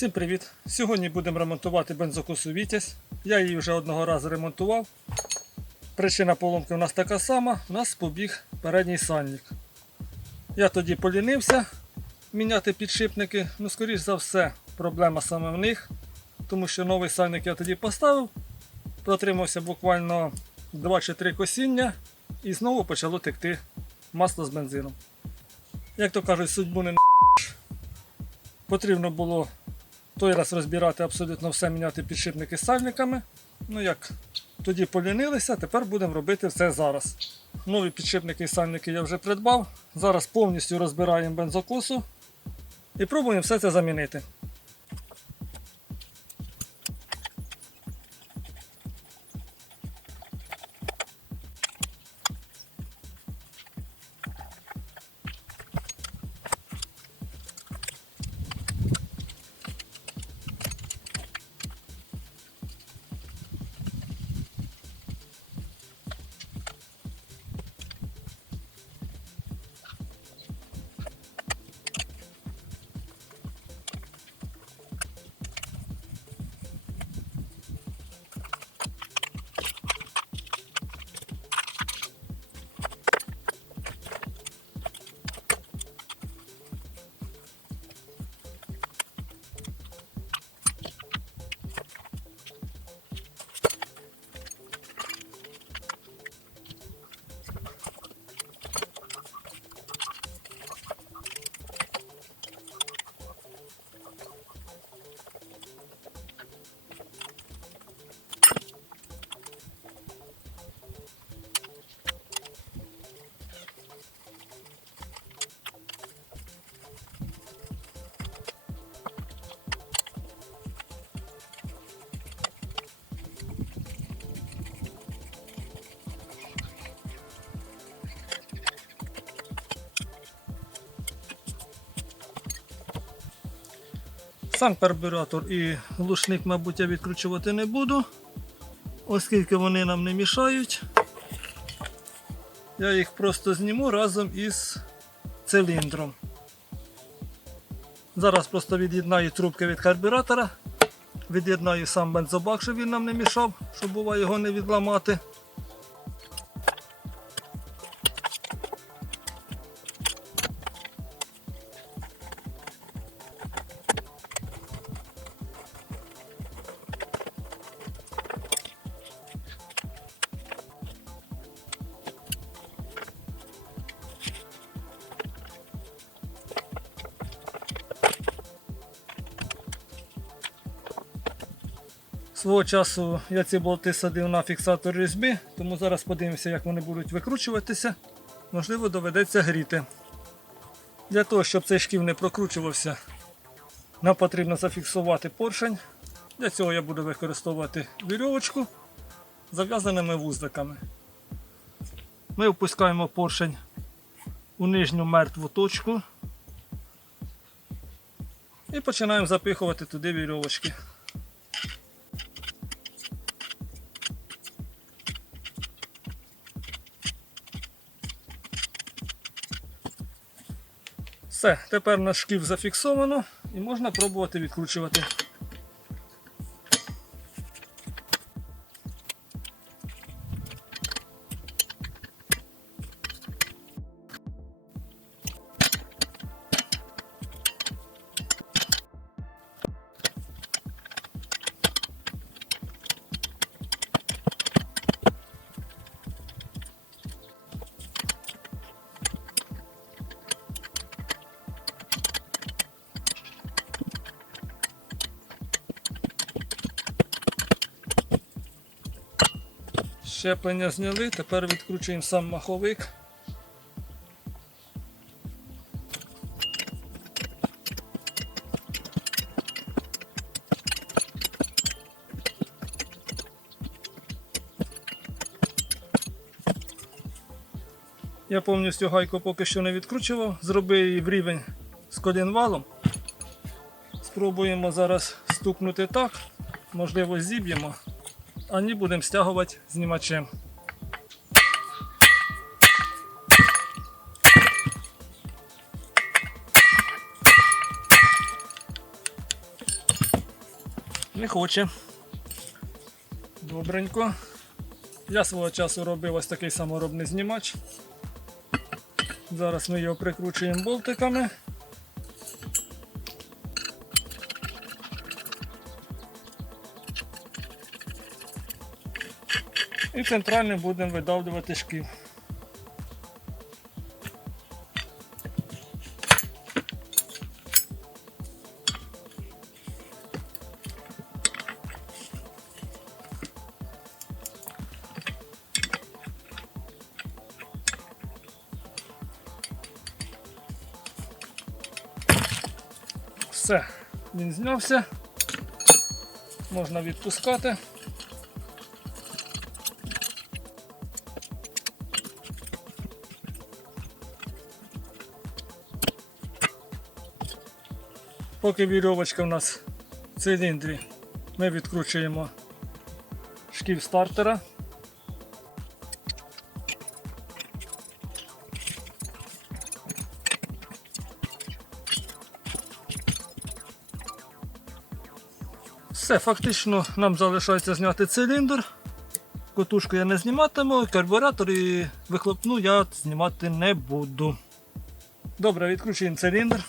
Всім привіт! Сьогодні будемо ремонтувати бензокосу Вітязь. Я її вже одного разу ремонтував. Причина поломки у нас така сама, у нас побіг передній сальник. Я тоді полінився міняти підшипники, скоріш за все проблема саме в них, тому що новий сальник я тоді поставив, протримався буквально 2 чи 3 косіння і знову почало текти масло з бензином. Як то кажуть, судьбу не потрібно було той раз розбирати абсолютно все, міняти підшипники з сальниками. Як тоді полінилися, тепер будемо робити все зараз. Нові підшипники і сальники я вже придбав. Зараз повністю розбираємо бензокосу і пробуємо все це замінити. Сам карбюратор і глушник, мабуть, я відкручувати не буду, оскільки вони нам не мішають. Я їх просто зніму разом із циліндром. Зараз просто від'єднаю трубки від карбюратора, від'єднаю сам бензобак, щоб він нам не мішав, щоб буває його не відламати. Свого часу я ці болти садив на фіксатор різьби, тому зараз подивимося, як вони будуть викручуватися. Можливо, доведеться гріти. Для того, щоб цей шків не прокручувався, нам потрібно зафіксувати поршень. Для цього я буду використовувати вірьовочку з зав'язаними вузликами. Ми опускаємо поршень у нижню мертву точку і починаємо запихувати туди вірьовочки. Все, тепер наш шків зафіксовано і можна пробувати відкручувати. Щеплення зняли, тепер відкручуємо сам маховик. Я повністю гайку поки що не відкручував, зробив її в рівень з колінвалом. Спробуємо зараз стукнути так, можливо зіб'ємо, а не будемо стягувати знімачем. Не хоче. Добренько. Я свого часу робив ось такий саморобний знімач. Зараз ми його прикручуємо болтиками. І центрально будемо видавлювати шків. Все, він знявся, можна відпускати. Поки вірьовочка у нас в циліндрі, ми відкручуємо шків стартера. Все, фактично нам залишається зняти циліндр. Котушку я не зніматиму, карбюратор і вихлопну я знімати не буду. Добре, відкручуємо циліндр.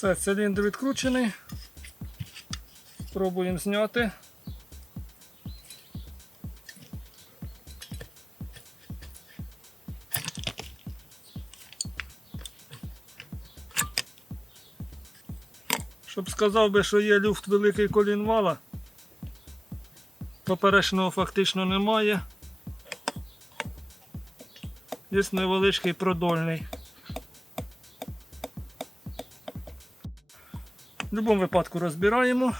Все, циліндр відкручений. Пробуємо зняти. Щоб сказав би, що є люфт великий колінвала, поперечного фактично немає. Є невеличкий продольний. В будь-якому випадку розбираємо.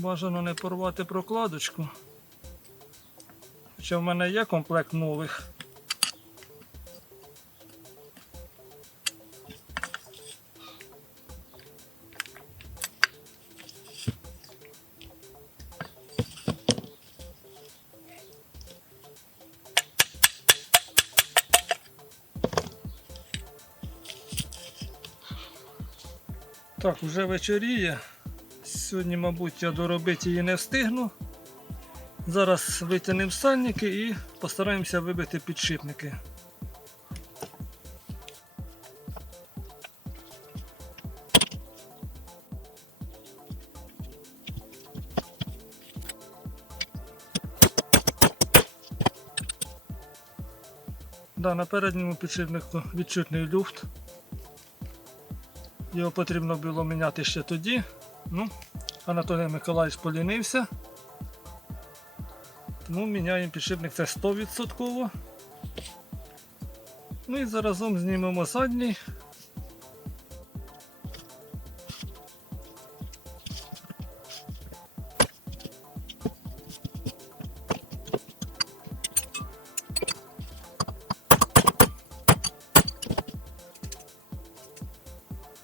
Бажано не порвати прокладочку. Хоча в мене є комплект нових. Так, вже вечоріє. Сьогодні, мабуть, я доробити її не встигну. Зараз витягнемо сальники і постараємося вибити підшипники. Да, на передньому підшипнику відчутний люфт. Його потрібно було міняти ще тоді. Ну, Анатолій Миколаївич полінився. Тому міняємо підшипник, це 100%. Ну і заразом знімемо задній.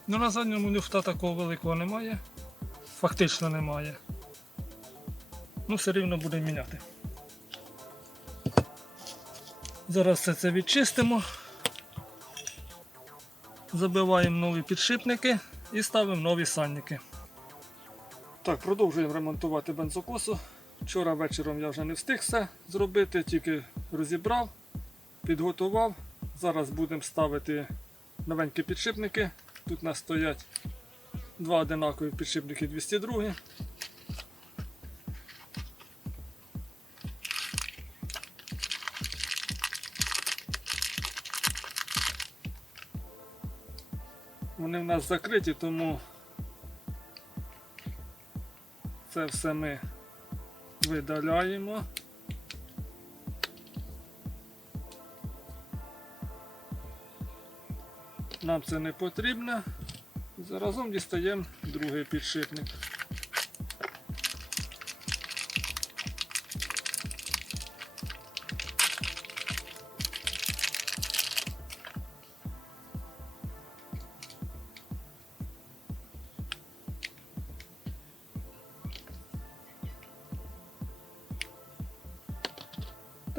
Ну, на задньому люфта такого великого немає. Фактично немає. Ну, все рівно будемо міняти. Зараз все це відчистимо. Забиваємо нові підшипники і ставимо нові сальники. Так, продовжуємо ремонтувати бензокосу. Вчора вечором я вже не встиг все зробити, тільки розібрав, підготував. Зараз будемо ставити новенькі підшипники. Тут у нас стоять два одинакові підшипники 202. Вони в нас закриті, тому це все ми видаляємо. Нам це не потрібно. Заразом дістаємо другий підшипник.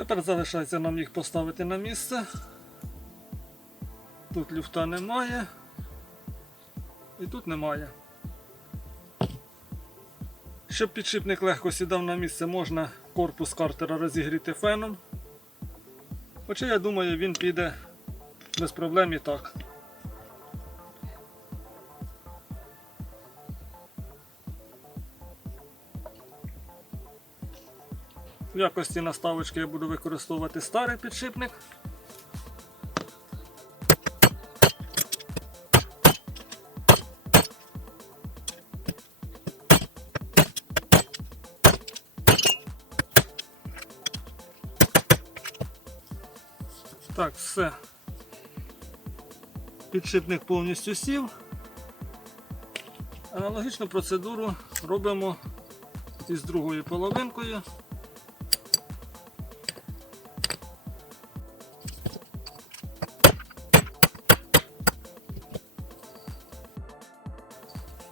Тепер залишається нам їх поставити на місце. Тут люфта немає і тут немає. Щоб підшипник легко сідав на місце, можна корпус картера розігріти феном. Хоча я думаю, він піде без проблем і так. В якості наставочки я буду використовувати старий підшипник. Так, все. Підшипник повністю сів. Аналогічну процедуру робимо із другою половинкою.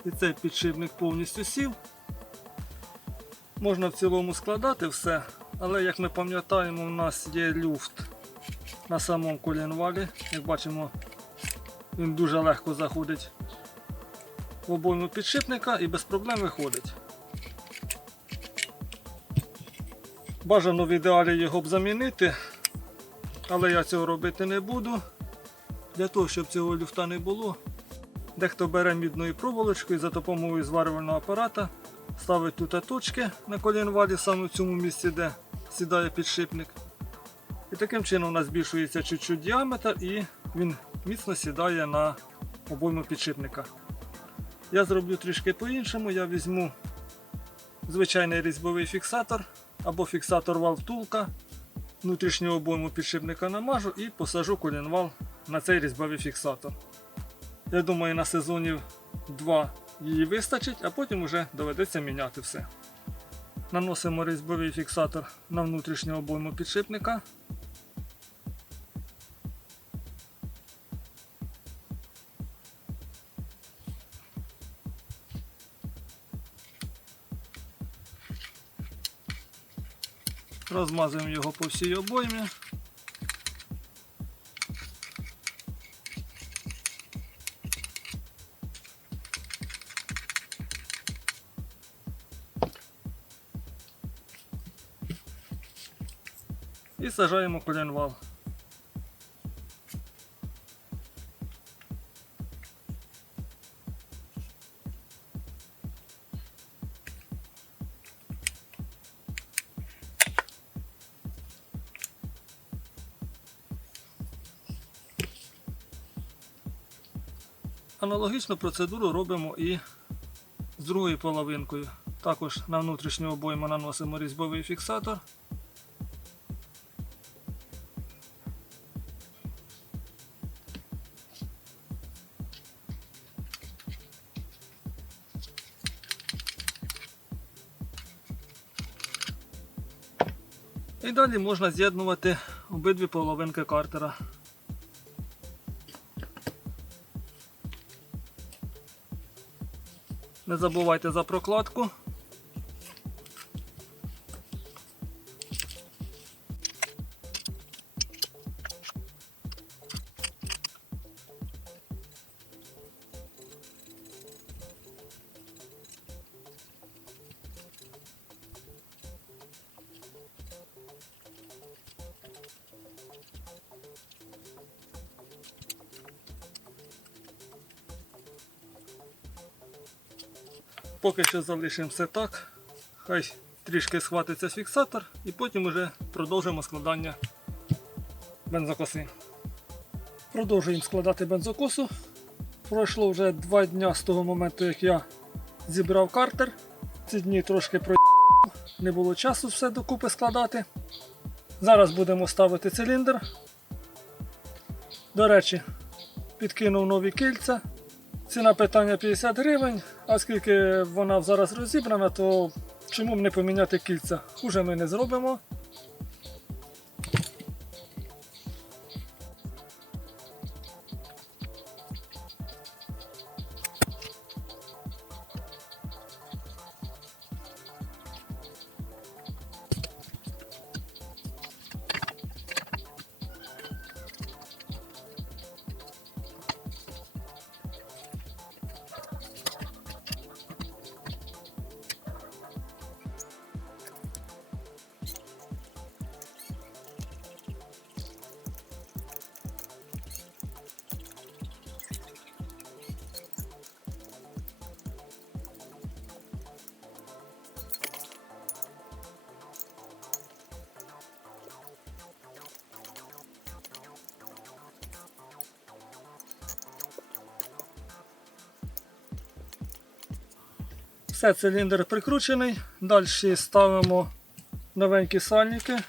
І цей підшипник повністю сів. Можна в цілому складати все, але як ми пам'ятаємо, у нас є люфт на самому колінвалі. Як бачимо, він дуже легко заходить в обойму підшипника і без проблем виходить. Бажано в ідеалі його б замінити, але я цього робити не буду. Для того, щоб цього люфта не було, дехто бере мідною проволочкою і за допомогою зварювального апарата ставить тут точки на колінвалі, саме в цьому місці, де сідає підшипник. І таким чином у нас збільшується чуть-чуть діаметр і він міцно сідає на обойму підшипника. Я зроблю трішки по-іншому, я візьму звичайний різьбовий фіксатор або фіксатор вал-втулка, внутрішню обойму підшипника намажу і посажу колінвал на цей різьбовий фіксатор. Я думаю, на сезонів 2 її вистачить, а потім вже доведеться міняти все. Наносимо різьбовий фіксатор на внутрішню обойму підшипника. Розмазуємо його по всій обоймі. І сажаємо колінвал. Аналогічну процедуру робимо і з другою половинкою. Також на внутрішню обойму наносимо різьбовий фіксатор. І далі можна з'єднувати обидві половинки картера. Не забувайте за прокладку. Поки що залишимо все так. Хай трішки схватиться фіксатор і потім вже продовжимо складання бензокоси. Продовжуємо складати бензокосу. Пройшло вже 2 дня з того моменту, як я зібрав картер. Ці дні трошки не було часу все докупи складати. Зараз будемо ставити циліндр. До речі, підкинув нові кільця. Ціна питання 50 гривень, а оскільки вона зараз розібрана, то чому б не поміняти кільця? Хуже ми не зробимо. Все, циліндр прикручений. Далі ставимо новенькі сальники.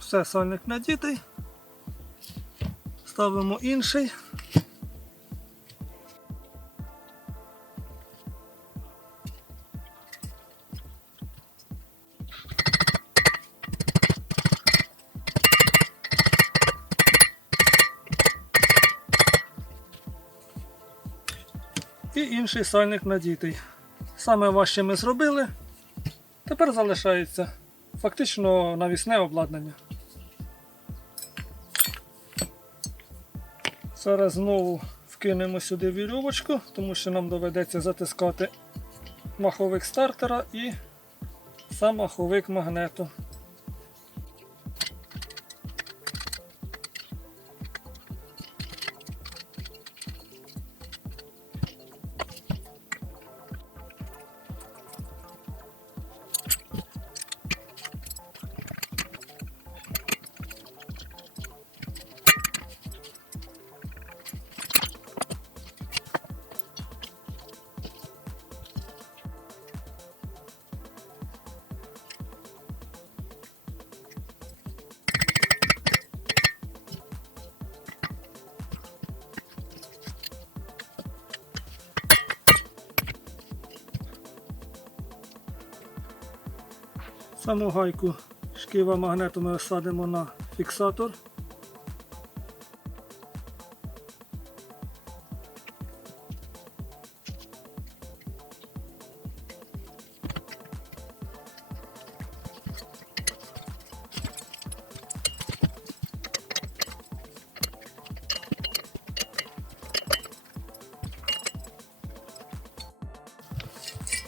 Все, сальник надітий. Ставимо інший. І інший сальник надітий. Саме важче ми зробили. Тепер залишається фактично навісне обладнання. Зараз знову вкинемо сюди вірьовочку, тому що нам доведеться затискати маховик стартера і сам маховик магнету. Саму гайку шківа магнету ми осадимо на фіксатор.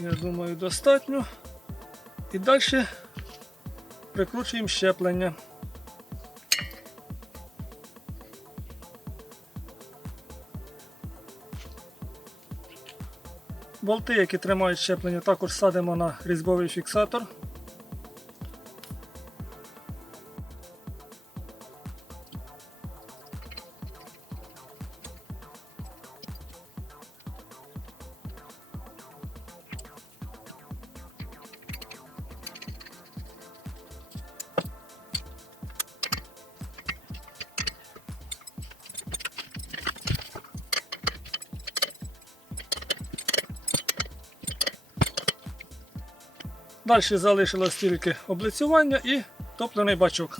Я думаю, достатньо. І далі прикручуємо щеплення. Болти, які тримають щеплення, також садимо на різьбовий фіксатор. Далі залишилось тільки облицювання і топливний бачок.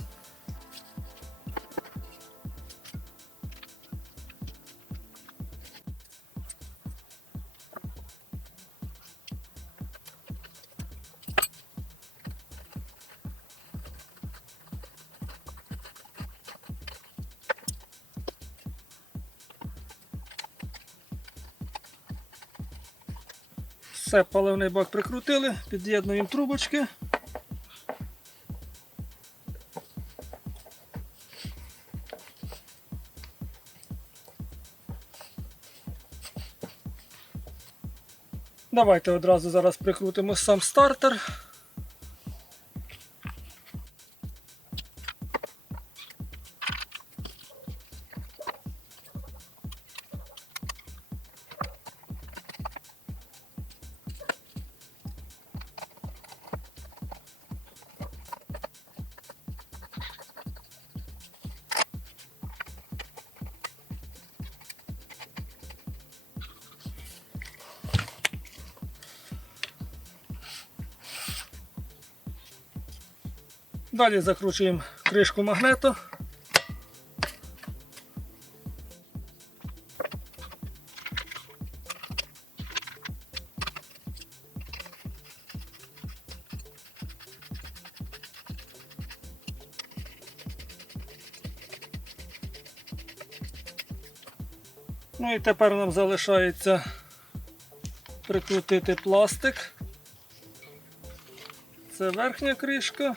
Все, паливний бак прикрутили, під'єднуємо трубочки. Давайте одразу зараз прикрутимо сам стартер. Далі закручуємо кришку магнету. Ну і тепер нам залишається прикрутити пластик. Це верхня кришка.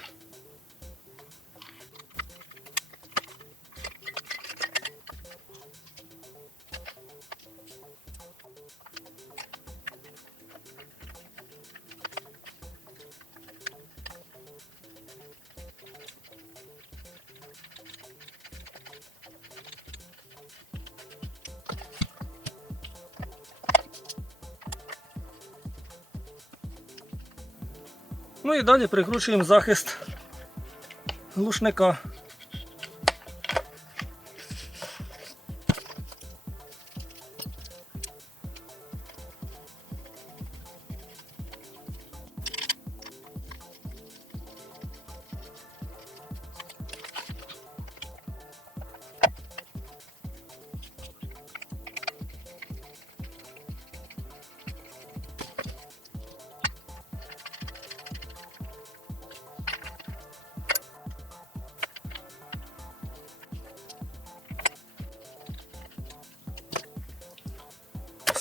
Ну і далі прикручуємо захист глушника.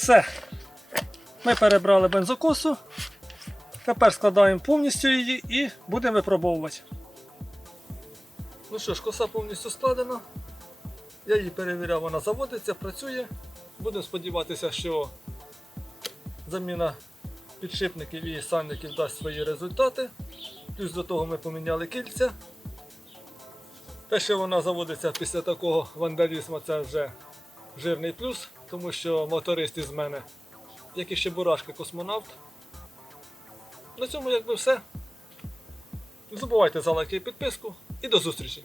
Все, ми перебрали бензокосу, тепер складаємо повністю її і будемо випробовувати. Ну що ж, коса повністю складена, я її перевіряв, вона заводиться, працює. Будемо сподіватися, що заміна підшипників і сальників дасть свої результати. Плюс до того ми поміняли кільця. Те, що вона заводиться після такого вандалізму, це вже жирний плюс, тому що моторист із мене, як і Чебурашка, космонавт. На цьому якби все. Не забувайте за лайки і підписку і до зустрічі!